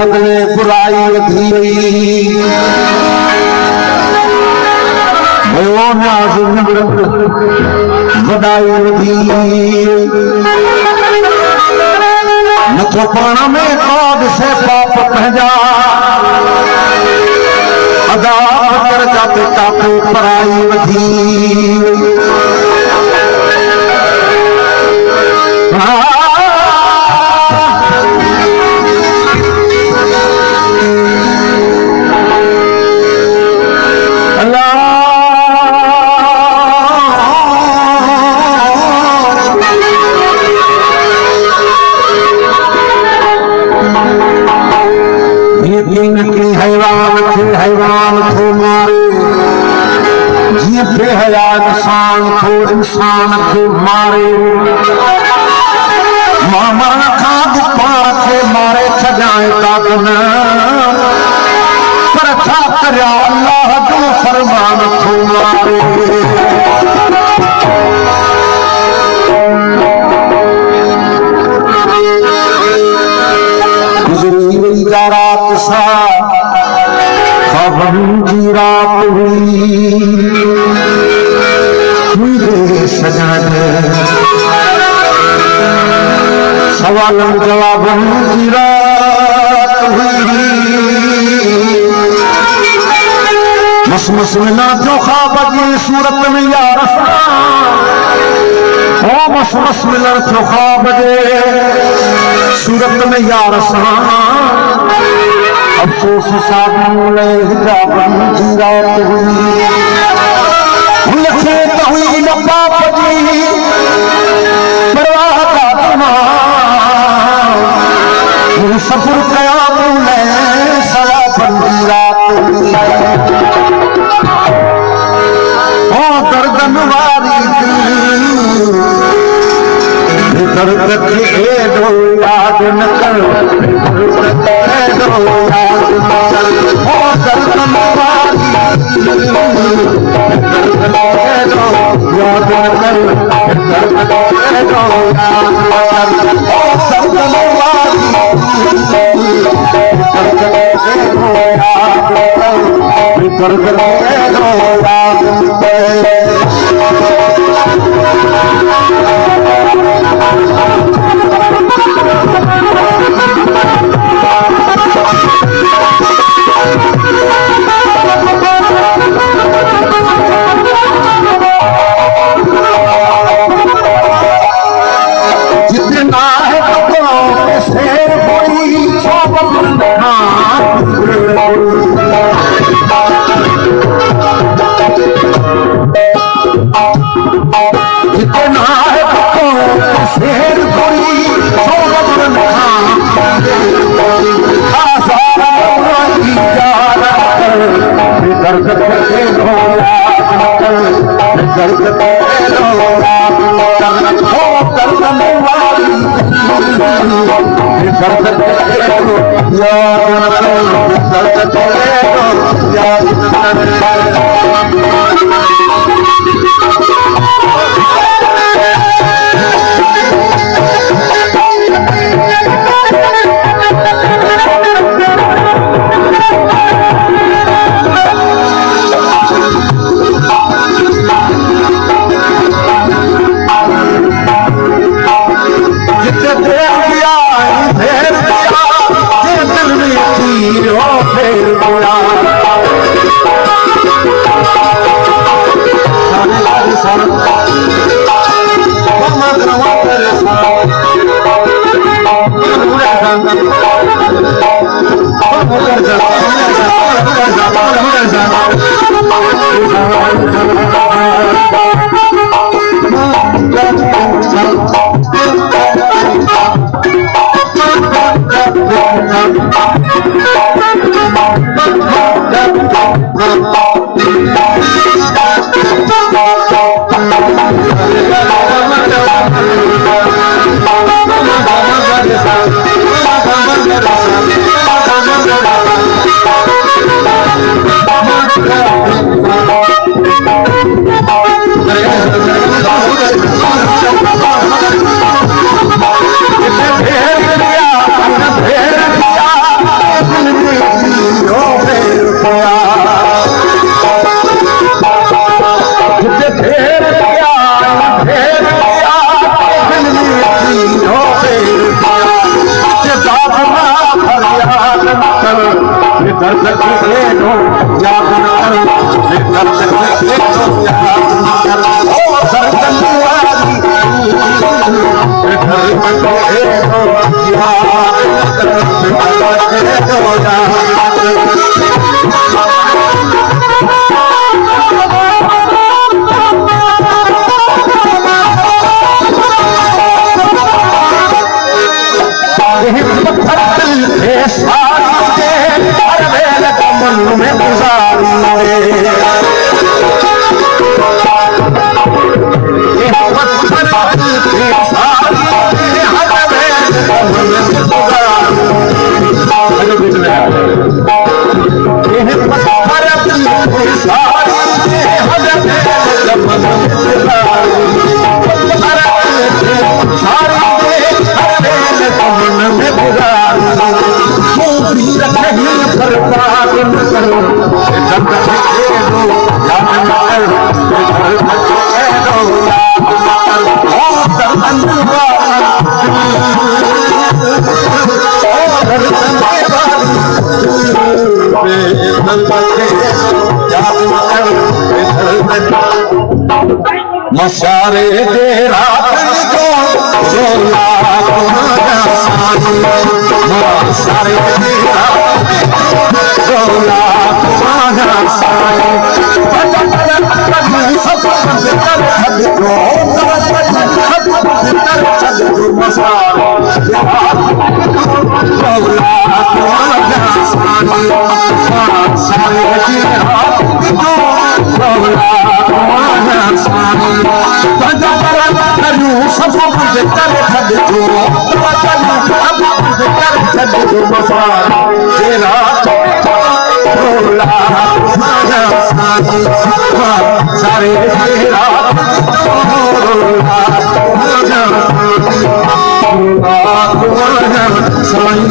बदले बुराई वधी वॾाई वधी नथो पाण में को ॾिसे पाप पंहिंजा अदा कर जाते तापे पराई वधी हैवान थो मारे जीअं बेहया इंसान थो इंसान खे मारे मां मरण खां अॻु पाण खे मारे छॾाए था न पर छा करिया अल्लाह जो फरमान थो मारे गुज़री वई रात सा की रात हुई सजन सवालन जवाबन की रात हुई मस मिला जो ख्वाब की सूरत में यार ओ मस मिलन जो ख्वाब जे सूरत में यार अफसोस सामने हिजाबन की रात हुई उनखे त हुई न पाप जी परवाह का तमाम सफ़र कया मूं सवाबन की रात हुई ओ दर्दन वारी दर्द खे एॾो यादि न कर दर्द के दो याद न कर दर्द के दो याद न कर ओ दर्द वाली दर्द के दो याद के दो में गुजारे मसारे तेरा मसारे तेरा साईं